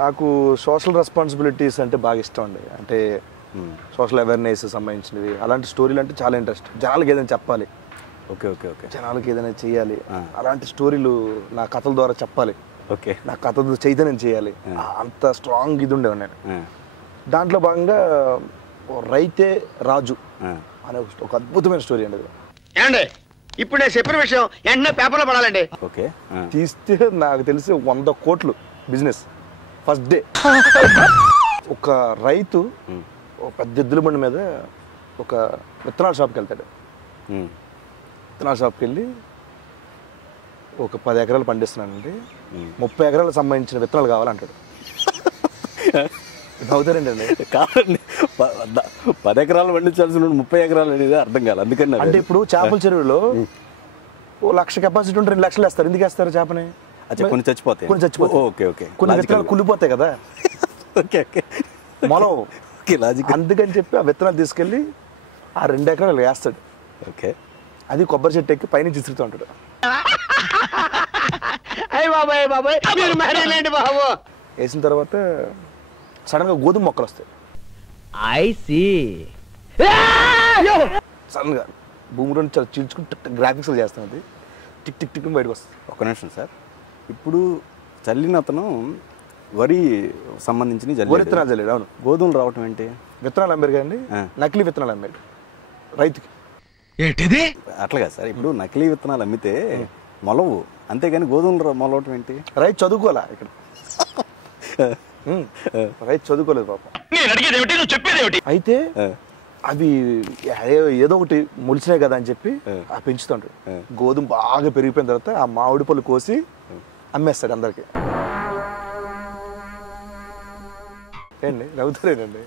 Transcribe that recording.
నాకు social responsibilities అంటే బాగా ఇష్టం అండి. అంటే సోషల్ అవేర్నెస్ సంబంధించినవి అలాంటి స్టోరీలు అంటే చాలా ఇంట్రెస్ట్. జనాలకి ఏదైనా చెప్పాలి, ఓకే ఓకే ఓకే, జనాలకి ఏదైనా చేయాలి, అలాంటి స్టోరీలు నా కథల ద్వారా చెప్పాలి, ఓకే, నా కథతో చైతన్యం చేయాలి, అంత స్ట్రాంగ్ ఇది ఉండేవాడు నేను. దాంట్లో భాగంగా రైతే రాజు అనే ఒక అద్భుతమైన స్టోరీ అండి అది. ఏమండి ఇప్పుడు నేను చెప్పిన విషయం వెంటనే పేపర్లో పడాలండి. ఓకే, తీస్తే నాకు తెలిసి 100 కోట్లు బిజినెస్ ఫస్ట్ డే. ఒక రైతు ఒక పెద్ద ఎద్దుల బండి మీద ఒక విత్తనాల షాప్కి వెళ్తాడు. విత్తనాల షాప్కి వెళ్ళి ఒక 10 ఎకరాలు పండిస్తున్నానండి, 30 ఎకరాలకు సంబంధించిన విత్తనాలు కావాలంటాడు. అవుతారండి అండి. కాదండి, 10 ఎకరాలు పండించాల్సిన 30 ఎకరాలు అనేది అర్థం కాదు. అందుకని అంటే ఇప్పుడు చేపల చెరువులో 1,00,000 కెపాసిటీ ఉంటే 2 లక్షలు వేస్తారు. ఎందుకు వేస్తారు చేపని? కొన్ని చచ్చిపోతాయి, కొన్ని చచ్చిపోతాయి. ఓకే ఓకే, కొన్ని విత్తనాలు కుళ్ళిపోతాయి కదా. ఓకే ఓకే, మనం లాజిక్. అందుకని చెప్పి ఆ విత్తనాలు తీసుకెళ్ళి ఆ 2 ఎకరాలు వేస్తాడు. ఓకే, అది కొబ్బరి చెట్టు ఎక్కి పైనుంచి విసురుతూ ఉంటాడు. అయ్య బాబాయ్ బాబాయ్ మీరు మరేనండి బాబు. వేసిన తర్వాత సడన్ గా గోధుమ మొక్కలు వస్తాయి. సడన్ గా భూమిలో చాలా చీల్చుకుని గ్రాఫిక్స్ చేస్తాం. అది టిక్ టిక్ టిక్ బయటకు వస్తుంది. ఒక నిమిషం సార్, ఇప్పుడు చల్లిన అతను వరి సంబంధించిన వరి విత్తనాలు చల్లాడు. అవును. గోధుమలు రావటం ఏంటి? విత్తనాలు అమ్మారు కదండి, నకిలీ విత్తనాలు అమ్మాడు రైతుకి. ఏంటిది? అట్లాగా సార్, ఇప్పుడు నకిలీ విత్తనాలు అమ్మితే మొలవు, అంతేగాని గోధుమలు మొలవటం ఏంటి? రైతు చదువుకోవాలా ఇక్కడ? రైతు చదువుకోలేదు పాపం. నేను అడిగేది ఏమిటి, నువ్వు చెప్పేది ఏమిటి? అయితే అవి ఏదో ఒకటి మొలిచినాయి కదా అని చెప్పి ఆ పెంచుతాడు. గోధుమ బాగా పెరిగిపోయిన తర్వాత ఆ మామిడి పళ్ళు కోసి అమ్మేస్తాడు అందరికి. ఏండి నవ్వుతారేనండి?